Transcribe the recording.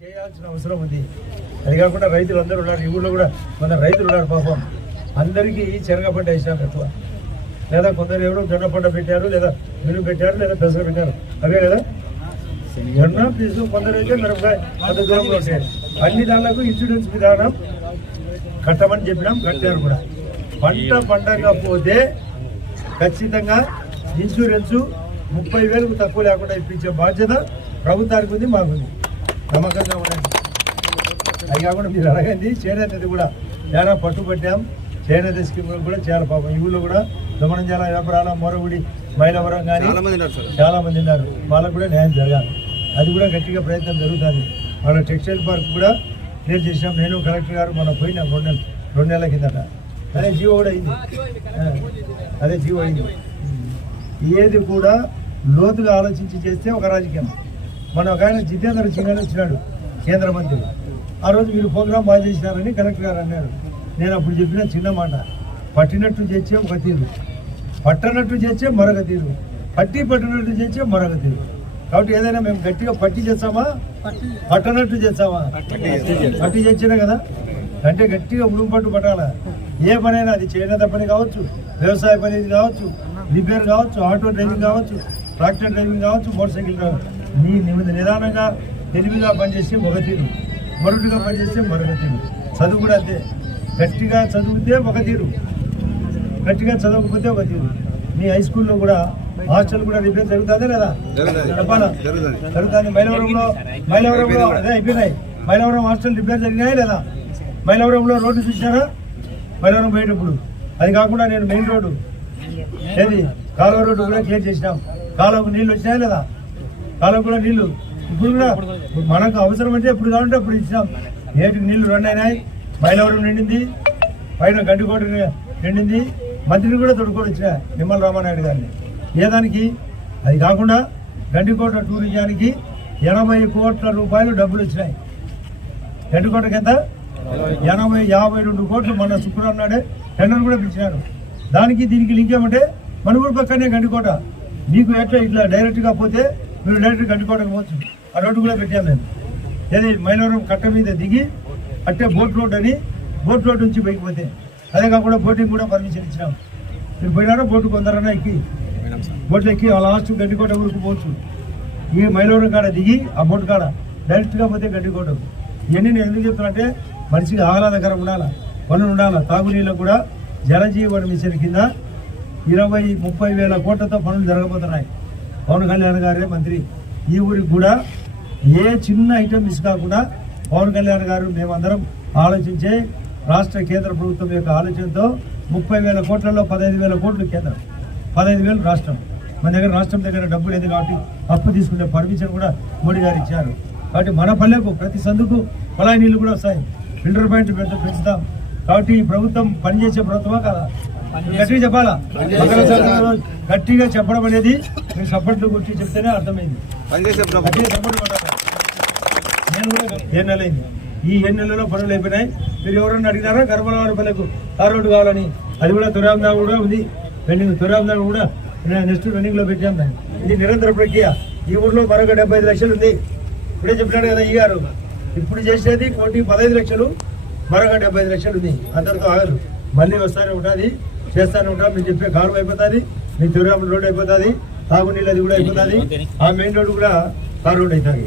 చేయాల్సిన అవసరం ఉంది. అది కాకుండా రైతులు అందరూ ఉన్నారు. ఈ ఊళ్ళో కూడా మన రైతులు ఉన్నారు పాపం. అందరికీ శనగ పంట వేసినాం ఎక్కువ. లేదా కొందరు ఎవరో జొన్న పంట పెట్టారు లేదా మినుము పెట్టారు లేదా దసరా పెట్టారు. అవే కదా? జొన్న పీసు కొందరు అయితే మిరపకాయ అంత దూరంలో ఉంటాయి. అన్ని దానిలకు ఇన్సూరెన్స్ విధానం కట్టమని చెప్పినాం కట్టారు కూడా. పంట పండకపోతే ఖచ్చితంగా ఇన్సూరెన్సు ముప్పై వేలకు తక్కువ లేకుండా ఇప్పించే బాధ్యత ప్రభుత్వానికి ఉంది మాకుంది నమ్మకంగా ఉండండి అది కాకుండా మీరు అడగండి చేనేతది కూడా చాలా పట్టుబట్టాం. చేనేత స్కీమ్ కూడా చాలా పాపం. ఈ ఊళ్ళో కూడా దమనంజాల వ్యాపారాల మొరగుడి మైలవరం కానీ చాలా మంది ఉన్నారు వాళ్ళకు కూడా న్యాయం జరగాలి. అది కూడా గట్టిగా ప్రయత్నం జరుగుతుంది. వాళ్ళ టెక్స్టైల్ పార్క్ కూడా క్లియర్ చేసినాం నేను కలెక్టర్ గారు మన పోయినా రెండు నెలలు రెండు నెలల కిందట. అదే జీవో కూడా అయింది. అదే జీవో అయింది. ఏది కూడా లోతుగా ఆలోచించి చేస్తే ఒక రాజకీయం. మన ఒక ఆయన జితేంద్ర సింగ్ అని వచ్చినాడు కేంద్ర మంత్రి. ఆ రోజు మీరు ప్రోగ్రామ్ బాగా చేసినారని కలెక్టర్ గారు అన్నారు. నేను అప్పుడు చెప్పిన చిన్న మాట పట్టినట్టు చేసే ఒక తీరు. పట్టనట్టు చేసే మరొక తీరు. పట్టి పట్టినట్టు చేసే మరొక తీరు. కాబట్టి ఏదైనా మేము గట్టిగా పట్టి చేస్తామా? పట్టనట్టు చేస్తామా? పట్టి చేసినా కదా. అంటే గట్టిగా ఉడుము పట్టు పట్టాలా? ఏ పనైనా అది చేనేత పని కావచ్చు వ్యవసాయ పని కావచ్చు రిపేర్ కావచ్చు ఆటో డ్రైవింగ్ కావచ్చు ట్రాక్టర్ డ్రైవింగ్ కావచ్చు మోటార్ సైకిల్ కావచ్చు నీ నిమిద నిదానంగా తెలివిగా పనిచేస్తే ఒక తీరు మొరటుగా పనిచేస్తే మరొక తీరు చదువు కూడా అంతే. గట్టిగా చదివితే ఒక తీరు గట్టిగా చదవకపోతే ఒక తీరు మీ హై స్కూల్లో కూడా హాస్టల్ కూడా రిపేర్ జరుగుతుందా లేదా. చెప్పాలా. జరుగుతుంది. మైలవరంలో మైలవరంలో అదే అయిపోయినాయి. మైలవరం హాస్టల్ రిపేర్ జరిగినాయా లేదా? మైలవరంలో రోడ్డు చూసారా మైలవరం పోయేటప్పుడు. అది కాకుండా నేను మెయిన్ రోడ్డు. ఏది? కాలువ రోడ్డు కూడా క్లియర్ చేసినాం. కాలువకు నీళ్ళు వచ్చినాయా లేదా? కాలం కూడా నీళ్ళు. ఇప్పుడు కూడా మనకు అవసరం అంటే ఎప్పుడు కావాలంటే అప్పుడు ఇచ్చినాం ఏటికి నీళ్ళు రెండు అయినాయి మైలవరం నిండింది పైన గండికోట నిండింది మంత్రిని కూడా తొడుకొని వచ్చిన నిమ్మల రామానాయుడు గారిని. ఏ దానికి? అది కాకుండా గండికోట టూరిజానికి ఎనభై కోట్ల రూపాయలు డబ్బులు వచ్చినాయి. గండికోటకి ఎంత? ఎనభై యాభై రెండు కోట్లు మన శుక్రవారం నాడే టెండర్ కూడా పిలిచినారు. దానికి దీనికి లింక్ ఏమంటే మన ఊరి పక్కనే గండికోట మీకు ఎట్లా ఇట్లా డైరెక్ట్గా పోతే మీరు డైరెక్ట్ గండికోటకు పోవచ్చు. ఆ రోడ్డు కూడా పెట్టాను నేను ఏది మైలవరం కట్ట మీద దిగి అట్టే బోట్ రోడ్ అని బోట్ రోడ్ నుంచి పైకి పోతే. అదే కాకుండా బోటింగ్ కూడా పర్మిషన్ ఇచ్చినాం. మీరు పోయినారా? బోటు కొందరన్నా ఎక్కి. బోట్లు ఎక్కి ఆ లాస్ట్ గడ్డికోట ఊరికి పోవచ్చు. ఈ మైలవరం కాడ దిగి ఆ బోట్ కాడ డైరెక్ట్గా పోతే గడ్డికోట ఇవన్నీ నేను ఎందుకు చెప్తున్నా మనిషికి ఆహ్లాదకరం ఉండాలా? పనులు ఉండాలా? తాగునీళ్ళకు కూడా జలజీవన మిషన్ కింద ఇరవై ముప్పై వేల కోట్లతో పనులు జరగబోతున్నాయి. పవన్ కళ్యాణ్ గారే మంత్రి. ఈ ఊరికి కూడా ఏ చిన్న ఐటెం మిస్ కాకుండా పవన్ కళ్యాణ్ గారు మేమందరం ఆలోచించే రాష్ట్ర కేంద్ర ప్రభుత్వం యొక్క ఆలోచనతో ముప్పై వేల కోట్లలో పదహైదు వేల కోట్లు కేంద్రం పదహైదు వేలు రాష్ట్రం. మన దగ్గర రాష్ట్రం దగ్గర డబ్బు లేదు కాబట్టి అప్పు తీసుకునే పర్మిషన్ కూడా మోడీ గారు ఇచ్చారు. కాబట్టి మన పల్లెకు ప్రతి సందుకు కుళాయి నీళ్ళు కూడా వస్తాయి. ఫిల్టర్ పాయింట్ పెంచ- పెంచుతాం. కాబట్టి ఈ ప్రభుత్వం పనిచేసే ప్రభుత్వమా కదా? గట్టిగా చెప్పాలా? గట్టిగా చెప్పడం అనేది మీరు సపోర్ట్లు కొట్టి చెప్తేనే అర్థమైంది. నేను నెలైంది ఈ ఏ నెలలో పనులు అయిపోయినాయి. మీరు ఎవరన్నా అడిగినారా? గర్భలవారి పల్లెకు తార్ రోడ్డు కావాలని. అది కూడా తురాందా కూడా ఉంది. పెండింగ్ తురాందా కూడా నెక్స్ట్ రన్నింగ్లో పెట్టాం దాన్ని. ఇది నిరంతర ప్రక్రియ. ఈ ఊర్లో మరొక డెబ్బై ఐదు లక్షలు ఉంది. ఇప్పుడే చెప్పినాడు కదా ఈ గారు ఇప్పుడు చేసేది కోటి పదహైదు లక్షలు. మరొక డెబ్బై ఐదు లక్షలు ఉంది. అందరితో ఆగదు మళ్ళీ వస్తానే ఉంటుంది. చేస్తానే ఉంటాం. మీరు చెప్పే కాలువ అయిపోతుంది. మీ తురాం రోడ్ అయిపోతుంది. తాగునీళ్ళు అది కూడా అయిపోతుంది. ఆ మెయిన్ రోడ్ కూడా తార్ రోడ్ అవుతుంది